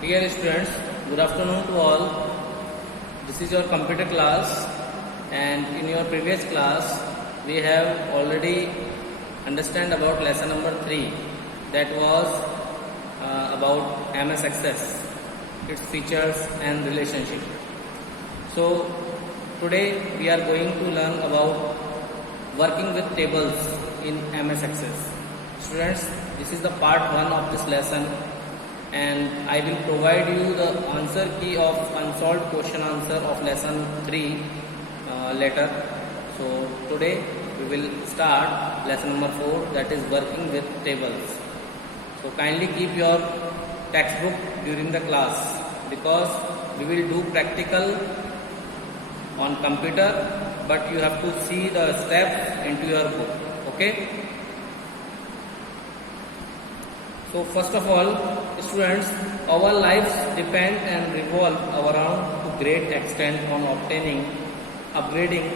Dear students, good afternoon to all. This is your computer class, and in your previous class we have already understand about lesson number 3, that was about MS Access, its features and relationship. So today we are going to learn about working with tables in MS Access. Students, this is the part 1 of this lesson, and I will provide you the answer key of unsolved question answer of lesson 3 later. So today we will start lesson number 4, that is working with tables. So kindly keep your textbook during the class, because we will do practical on computer, but you have to see the steps into your book. Okay? So first of all, students, our lives depend and revolve around to great extent on obtaining, upgrading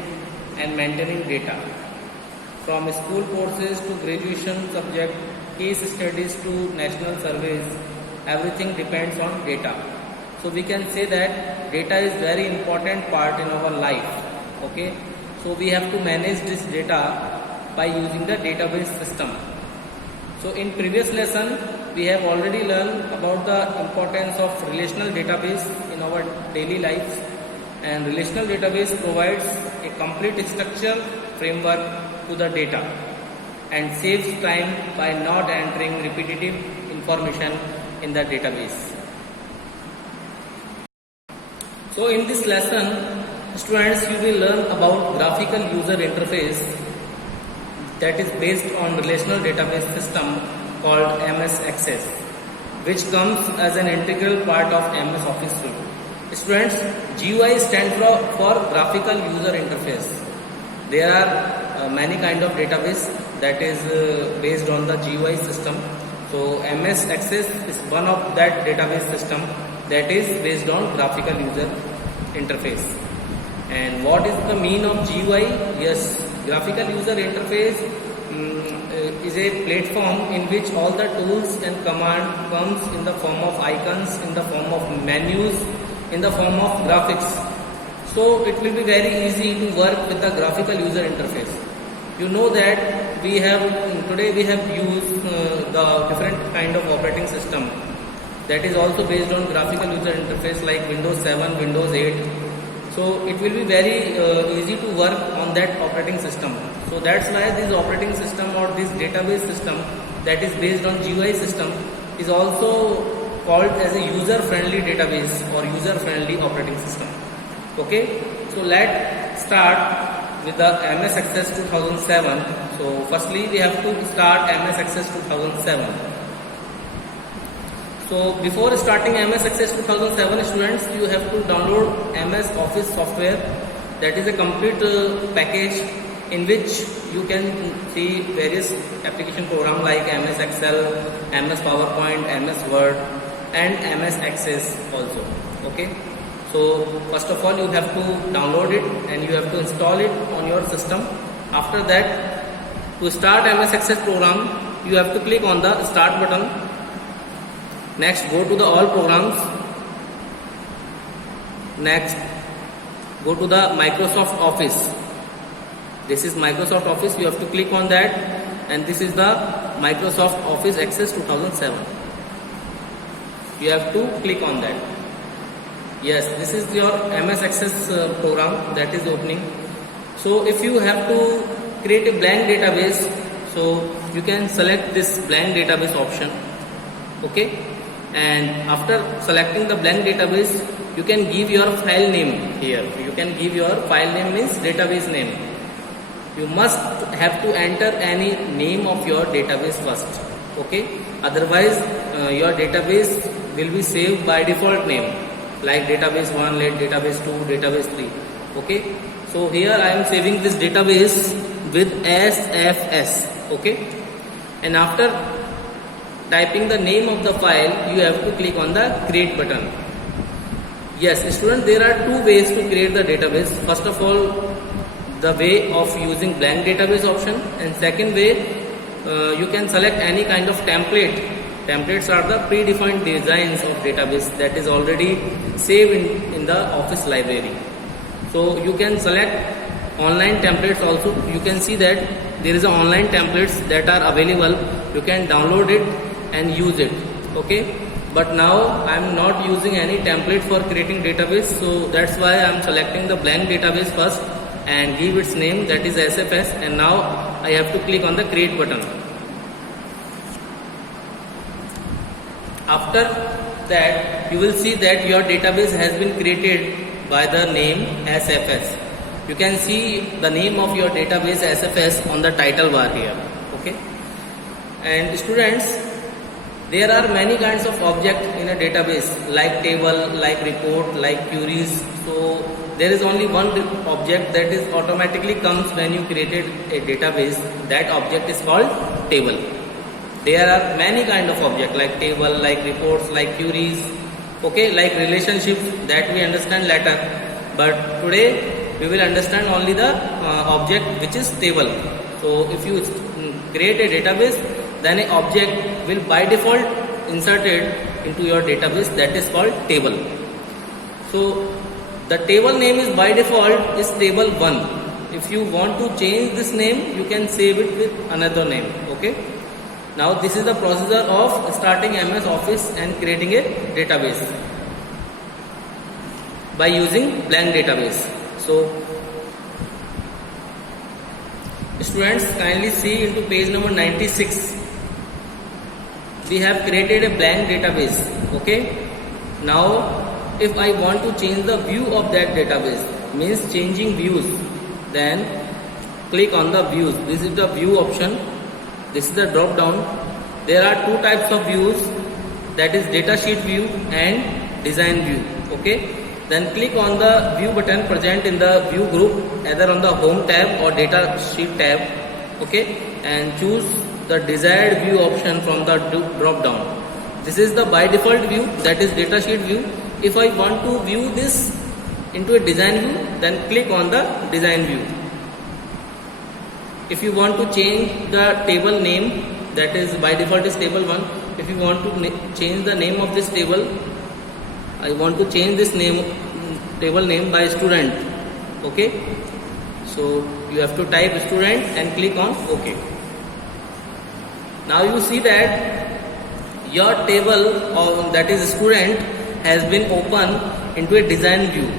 and maintaining data. From school courses to graduation subject, case studies to national surveys, everything depends on data. So we can say that data is very important part in our life. Okay, so we have to manage this data by using the database system. So in previous lesson we have already learned about the importance of relational database in our daily lives, and relational database provides a complete structure framework to the data and saves time by not entering repetitive information in the database. So in this lesson, students, you will learn about graphical user interface that is based on relational database system called MS Access, which comes as an integral part of MS Office suite. Students, GUI stands for graphical user interface. There are many kind of database that is based on the GUI system. So MS Access is one of that database system that is based on graphical user interface. And what is the mean of GUI? Yes, graphical user interface is a platform in which all the tools and command comes in the form of icons, in the form of menus, in the form of graphics. So it will be very easy to work with the graphical user interface. You know that today we have used the different kind of operating system that is also based on graphical user interface, like Windows 7, Windows 8. So it will be very easy to work on that operating system. So that's why this operating system or this database system that is based on GUI system is also called as a user-friendly database or user-friendly operating system. Okay, so let's start with the MS Access 2007. So firstly we have to start MS Access 2007. So before starting MS Access 2007, students, you have to download MS Office software. That is a complete package in which you can see various application program like MS Excel, MS PowerPoint, MS Word and MS Access also. Okay. So first of all you have to download it and you have to install it on your system. After that, to start MS Access program, you have to click on the start button. Next, go to the all programs. Next, go to the Microsoft Office. This is Microsoft Office. You have to click on that, and this is the Microsoft Office Access 2007. You have to click on that. Yes, this is your MS Access program that is opening. So if you have to create a blank database, so you can select this blank database option. Okay. And after selecting the blank database, you can give your file name here. You can give your file name means database name. You must have to enter any name of your database first. Okay. Otherwise, your database will be saved by default name, like database 1, like database 2, database 3. Okay. So here I am saving this database with SFS. Okay. And after typing the name of the file, you have to click on the create button. Yes, students, there are two ways to create the database. First of all, the way of using blank database option, and second way, you can select any kind of template Templates are the predefined designs of database that is already saved in the Office library. So you can select online templates also. You can see that there is a online templates that are available. You can download it and use it. Okay. But now I am not using any template for creating database, so that's why I am selecting the blank database first and give its name, that is SFS, and now I have to click on the create button. After that you will see that your database has been created by the name SFS. You can see the name of your database SFS on the title bar here. Okay. And students, there are many kinds of objects in a database, like table, like report, like queries. So there is only one object that is automatically comes when you created a database. That object is called table. There are many kind of objects like table, like reports, like queries, okay, like relationships, that we understand later. But today we will understand only the object which is table. So if you create a database, then an object will by default inserted into your database, that is called table. So the table name is by default is table 1. If you want to change this name, you can save it with another name. Okay. Now this is the procedure of starting MS Office and creating a database by using blank database. So students, kindly see into page number 96. We have created a blank database. Okay. Now if I want to change the view of that database, means changing views, then click on the views. This is the view option. This is the drop down. There are two types of views, that is datasheet view and design view. Okay. Then click on the view button present in the view group, either on the home tab or data sheet tab. Okay. And choose the desired view option from the drop down. This is the by default view, that is datasheet view. If I want to view this into a design view, then click on the design view. If you want to change the table name, that is by default is table 1. If you want to change the name of this table, I want to change this name, table name by student. Okay. So you have to type student and click on OK. Now you see that your table, or that is student, has been opened into a design view.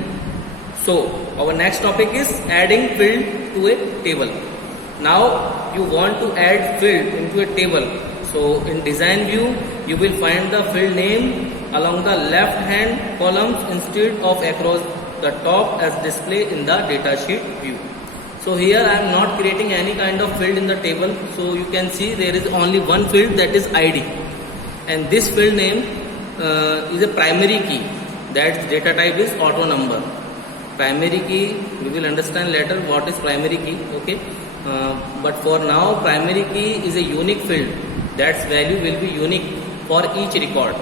So our next topic is adding field to a table. Now you want to add field into a table. So in design view, you will find the field name along the left hand columns instead of across the top as displayed in the datasheet view. So here I am not creating any kind of field in the table. So you can see there is only one field, that is ID. And this field name is a primary key. That data type is auto number. Primary key, we will understand later what is primary key. Okay. But for now, primary key is a unique field. That value will be unique for each record.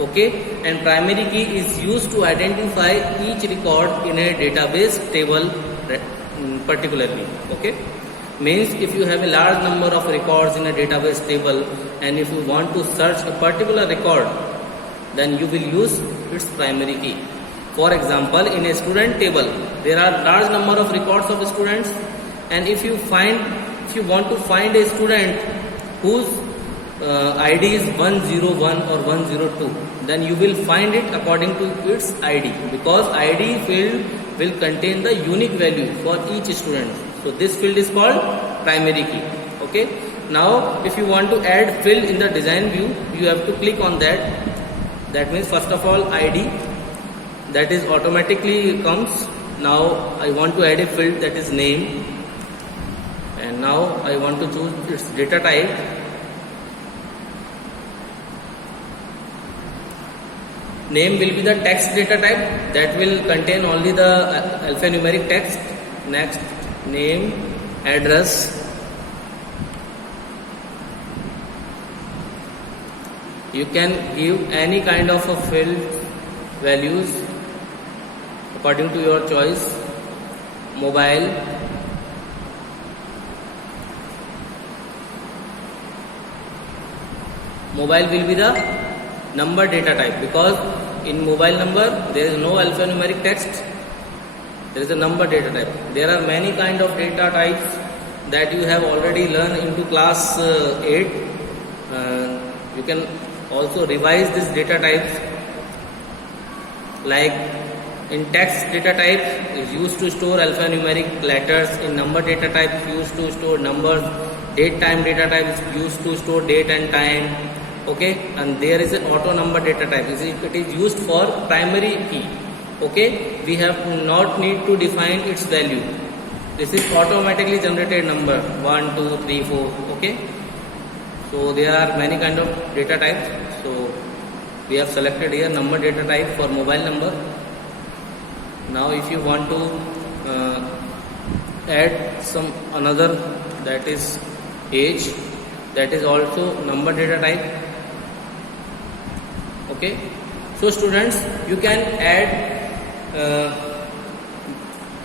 Okay. And primary key is used to identify each record in a database table particularly. Okay. Means if you have a large number of records in a database table, and if you want to search a particular record, then you will use its primary key. For example, in a student table, there are large number of records of students, and if you want to find a student whose ID is 101 or 102, then you will find it according to its ID, because ID field will contain the unique value for each student. So this field is called primary key. Okay. Now if you want to add field in the design view, you have to click on that. That means first of all ID, that is automatically comes. Now I want to add a field, that is name, and now I want to choose its data type. Name will be the text data type, that will contain only the alphanumeric text. Next, name, address, you can give any kind of a field values according to your choice. Mobile, mobile will be the number data type, because in mobile number there is no alphanumeric text, there is a number data type. There are many kind of data types that you have already learned into class 8. You can also revise these data types. Like in text data type is used to store alphanumeric letters. In number data type is used to store numbers. Date time data type is used to store date and time. Okay, and there is an auto number data type. It is used for primary key. Okay, we have not need to define its value. This is automatically generated number 1, 2, 3, 4. Okay, so there are many kind of data types. So we have selected here number data type for mobile number. Now if you want to add some another, that is age, that is also number data type. Okay, so students, you can add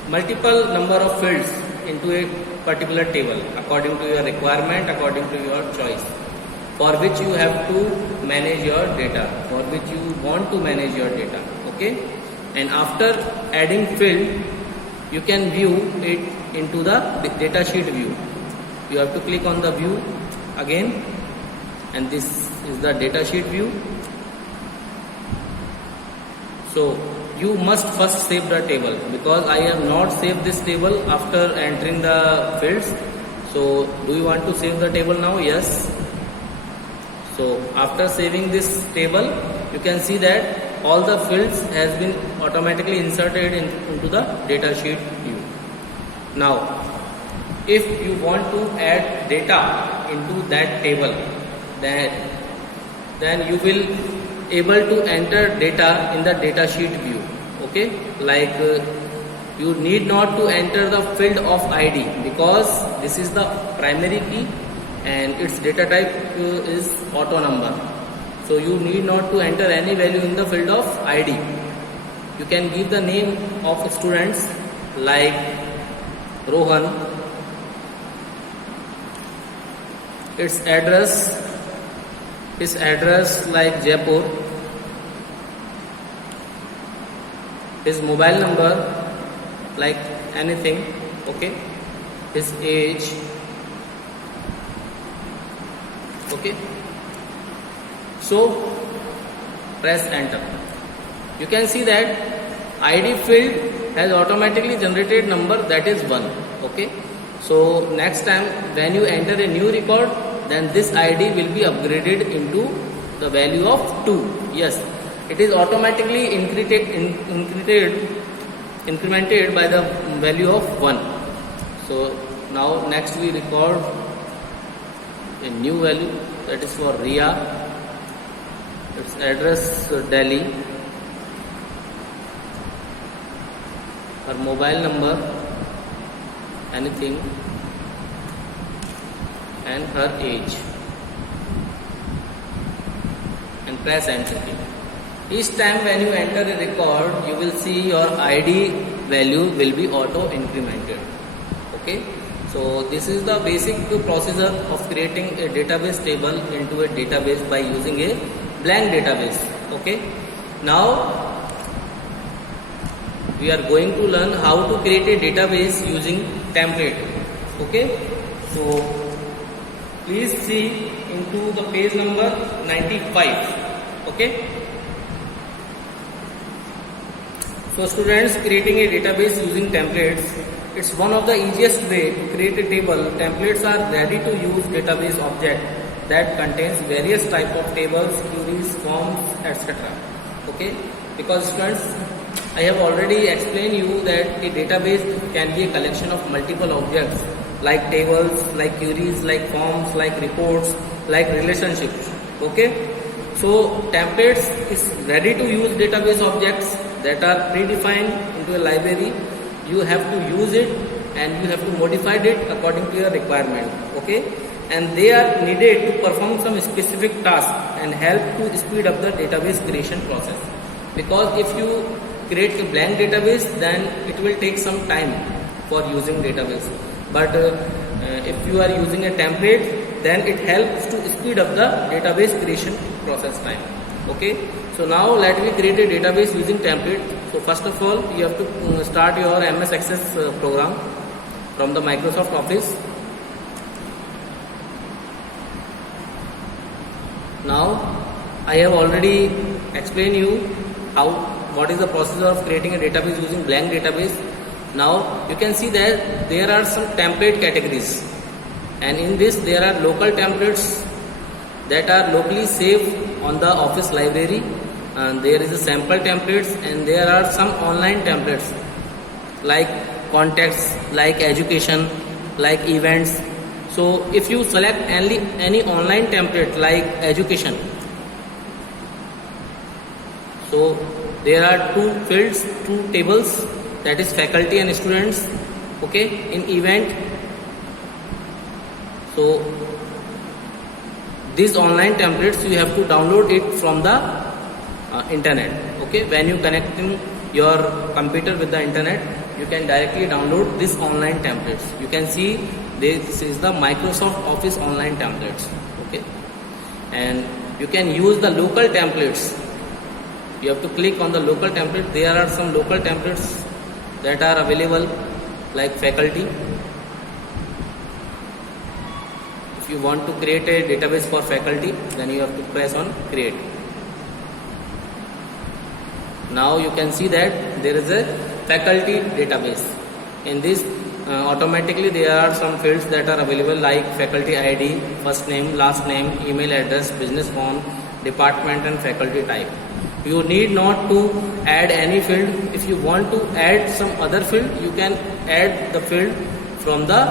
multiple number of fields into a particular table according to your requirement, according to your choice, for which you have to manage your data, for which you want to manage your data. Okay, and after adding field, you can view it into the data sheet view. You have to click on the view again, and this is the data sheet view. So you must first save the table, because I have not saved this table after entering the fields. So do you want to save the table now? Yes. So after saving this table, you can see that all the fields has been automatically inserted into the data sheet view. Now if you want to add data into that table, then you will able to enter data in the data sheet view. Okay, like you need not to enter the field of ID, because this is the primary key and its data type is auto number. So you need not to enter any value in the field of ID. You can give the name of students like Rohan, its address like Jaipur, his mobile number like anything. Okay, his age. Okay, so press enter. You can see that ID field has automatically generated number, that is 1. Okay, so next time when you enter a new record, then this ID will be upgraded into the value of 2. Yes, it is automatically incremented by the value of 1. So now next we record a new value, that is for Ria. Its address Delhi, her mobile number anything, and her age, and press enter key. Each time when you enter a record, you will see your ID value will be auto incremented. Okay, so this is the basic procedure of creating a database table into a database by using a blank database. Okay, now we are going to learn how to create a database using template. Okay, so please see into the page number 95. Okay, so students, creating a database using templates, it's one of the easiest way to create a table. Templates are ready to use database object that contains various type of tables, queries, forms, etc. Okay, because students, I have already explained you that a database can be a collection of multiple objects like tables, like queries, like forms, like reports, like relationships. Okay, so templates is ready to use database objects that are predefined into a library. You have to use it and you have to modify it according to your requirement. Okay, and they are needed to perform some specific task and help to speed up the database creation process. Because if you create a blank database, then it will take some time for using database. But if you are using a template, then it helps to speed up the database creation process time. Okay, so now let me create a database using template. So first of all, you have to start your MS Access program from the Microsoft Office. Now I have already explained you what is the procedure of creating a database using blank database. Now you can see that there are some template categories, and in this there are local templates that are locally saved on the Office library, and there is a sample templates, and there are some online templates like contacts, like education, like events. So if you select any online template like education, so there are two fields, two tables, that is faculty and students. Okay, in event, so these online templates you have to download it from the internet. Okay, when you connecting your computer with the internet, you can directly download this online templates. You can see this is the Microsoft Office online templates. Okay, and you can use the local templates. You have to click on the local template. There are some local templates that are available like faculty. If you want to create a database for faculty, then you have to press on create. Now you can see that there is a faculty database. In this automatically there are some fields that are available like faculty ID, first name, last name, email address, business phone, department and faculty type. You need not to add any field. If you want to add some other field, you can add the field from the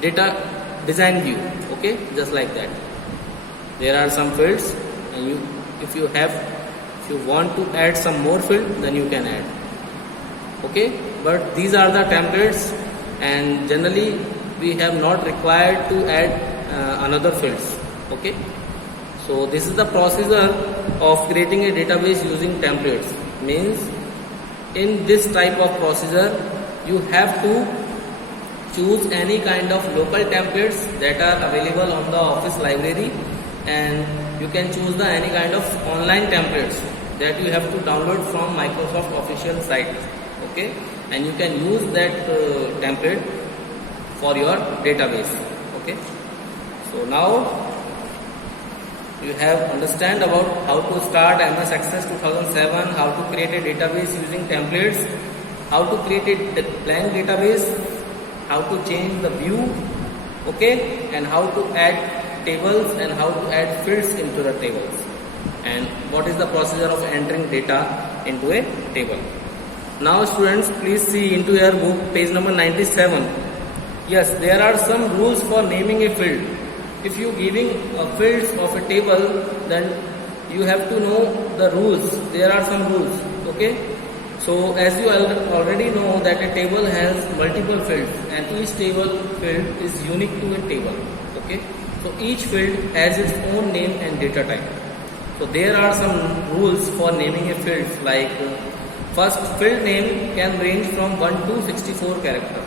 data design view. Okay, just like that. There are some fields, and if you want to add some more field, then you can add. Okay, but these are the templates, and generally we have not required to add another fields. Okay, so this is the procedure of creating a database using templates. Means in this type of procedure you have to choose any kind of local templates that are available on the Office library, and you can choose any kind of online templates that you have to download from Microsoft official site. Okay, and you can use that template for your database. Okay, so now you have understand about how to start MS Access 2007, how to create a database using templates, how to create a blank database, how to change the view, okay, and how to add tables and how to add fields into the tables, and what is the procedure of entering data into a table. Now students, please see into your book page number 97. Yes, there are some rules for naming a field. If you giving fields of a table, then you have to know the rules. There are some rules. Okay, so as you already know that a table has multiple fields, and each table field is unique to a table. Okay, so each field has its own name and data type. So there are some rules for naming a field, like first, field name can range from 1 to 64 characters.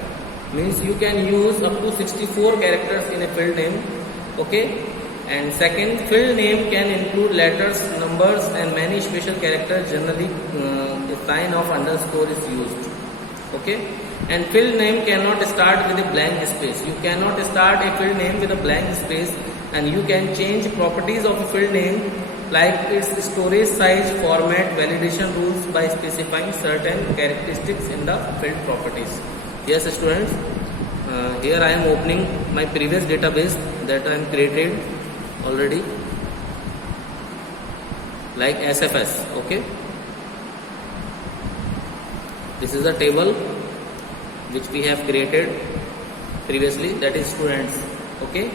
Means you can use up to 64 characters in a field name. Okay, and second, field name can include letters, numbers and many special characters. Generally the sign of underscore is used. Okay, and field name cannot start with a blank space. You cannot start a field name with a blank space, and you can change properties of a field name like its storage size, format, validation rules by specifying certain characteristics in the field properties. Yes students, here I am opening my previous database that I am created already, like SFS. Okay, this is the table which we have created previously, that is students. Okay,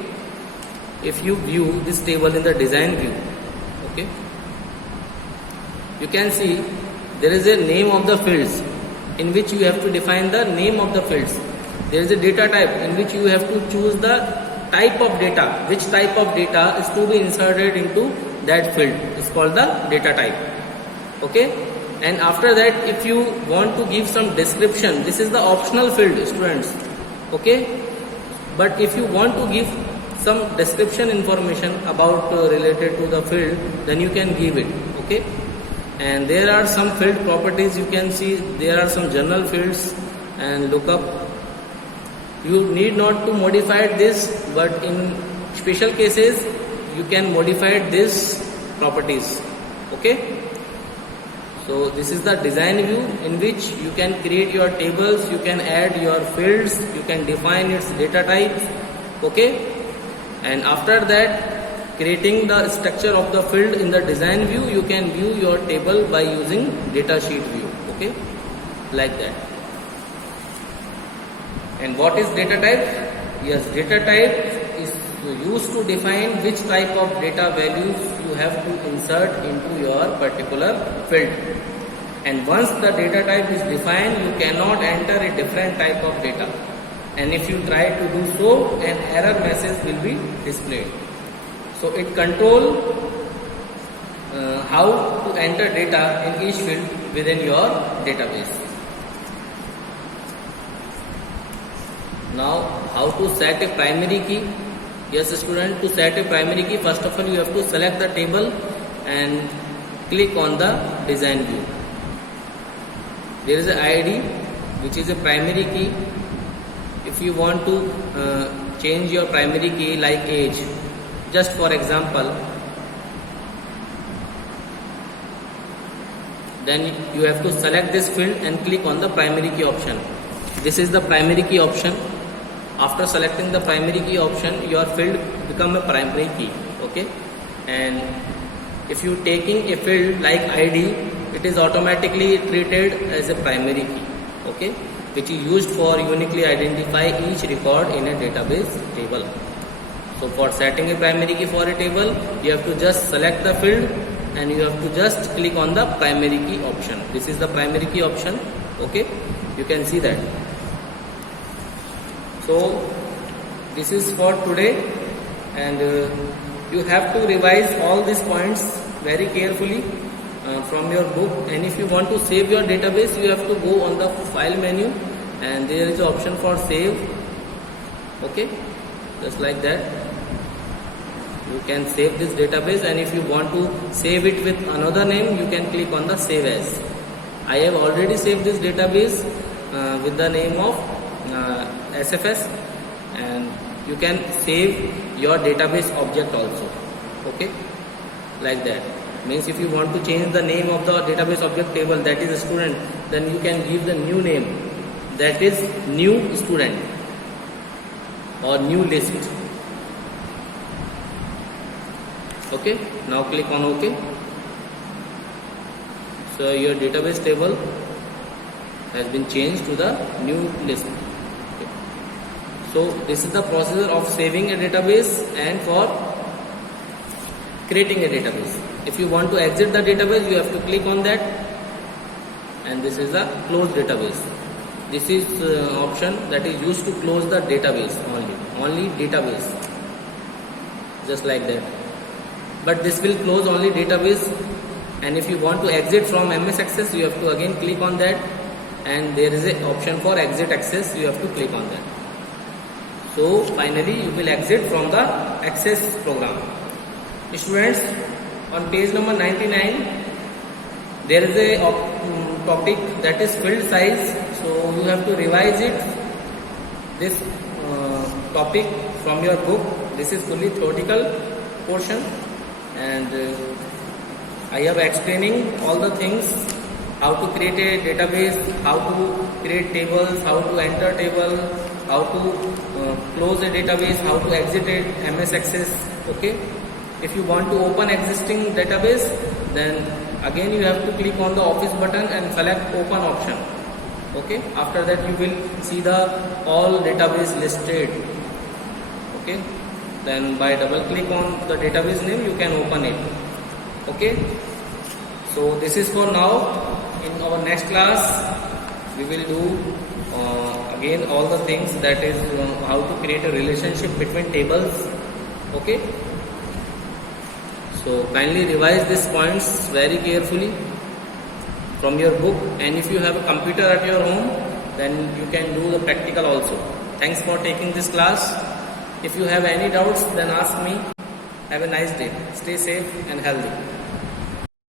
if you view this table in the design view, okay, you can see there is a name of the fields in which you have to define the name of the fields. There is a data type in which you have to choose the type of data, which type of data is to be inserted into that field. It's called the data type. Okay, and after that, if you want to give some description, this is the optional field, students. Okay, but if you want to give some description information about related to the field, then you can give it. Okay, and there are some field properties. You can see there are some general fields and lookup. You need not to modify this, but in special cases you can modify this properties. Okay, so this is the design view in which you can create your tables, you can add your fields, you can define its data types. Okay, and after that, creating the structure of the field in the design view, you can view your table by using data sheet view. Okay, like that. And what is data type? Yes, data type is used to define which type of data values you have to insert into your particular field. And once the data type is defined, you cannot enter a different type of data. And if you try to do so, an error message will be displayed. So it controls how to enter data in each field within your database. Now, how to set a primary key? Yes, student, to set a primary key, first of all you have to select the table and click on the design view. There is an ID which is a primary key. If you want to change your primary key like age, just for example, then you have to select this field and click on the primary key option. This is the primary key option. After selecting the primary key option, your field become a primary key. Okay, and if you taking a field like ID, it is automatically treated as a primary key. Okay, which is used for uniquely identify each record in a database table. So for setting a primary key for a table, you have to just select the field and you have to just click on the primary key option. This is the primary key option. Okay, you can see that. So this is for today, and you have to revise all these points very carefully from your book. And if you want to save your database, you have to go on the file menu and there is an option for save. Okay, just like that you can save this database, and if you want to save it with another name, you can click on the save as. I have already saved this database with the name of SFS, and you can save your database object also. Okay, like that. Means if you want to change the name of the database object table, that is a student, then you can give the new name, that is new student or new list. Okay, now click on OK. So your database table has been changed to the new list. Okay. So this is the procedure of saving a database and for creating a database. If you want to exit the database, you have to click on that, and this is the close database. This is option that is used to close the database only database, just like that. But this will close only database, and if you want to exit from MS Access, you have to again click on that, and there is an option for exit access, you have to click on that. So finally you will exit from the Access program. Students, on page number 99 there is a topic that is field size, so you have to revise it, this topic from your book. This is fully theoretical portion, and I have explaining all the things, how to create a database, how to create tables, how to enter table, how to close a database, how to exit it, MS Access. Okay, if you want to open existing database, then again you have to click on the office button and select open option. Okay, after that you will see the all database listed. Okay, then by double click on the database name you can open it. Okay, so this is for now. In our next class we will do again all the things, that is how to create a relationship between tables. Okay, so kindly revise these points very carefully from your book, and if you have a computer at your home, then you can do the practical also. Thanks for taking this class. If you have any doubts, then ask me. Have a nice day. Stay safe and healthy.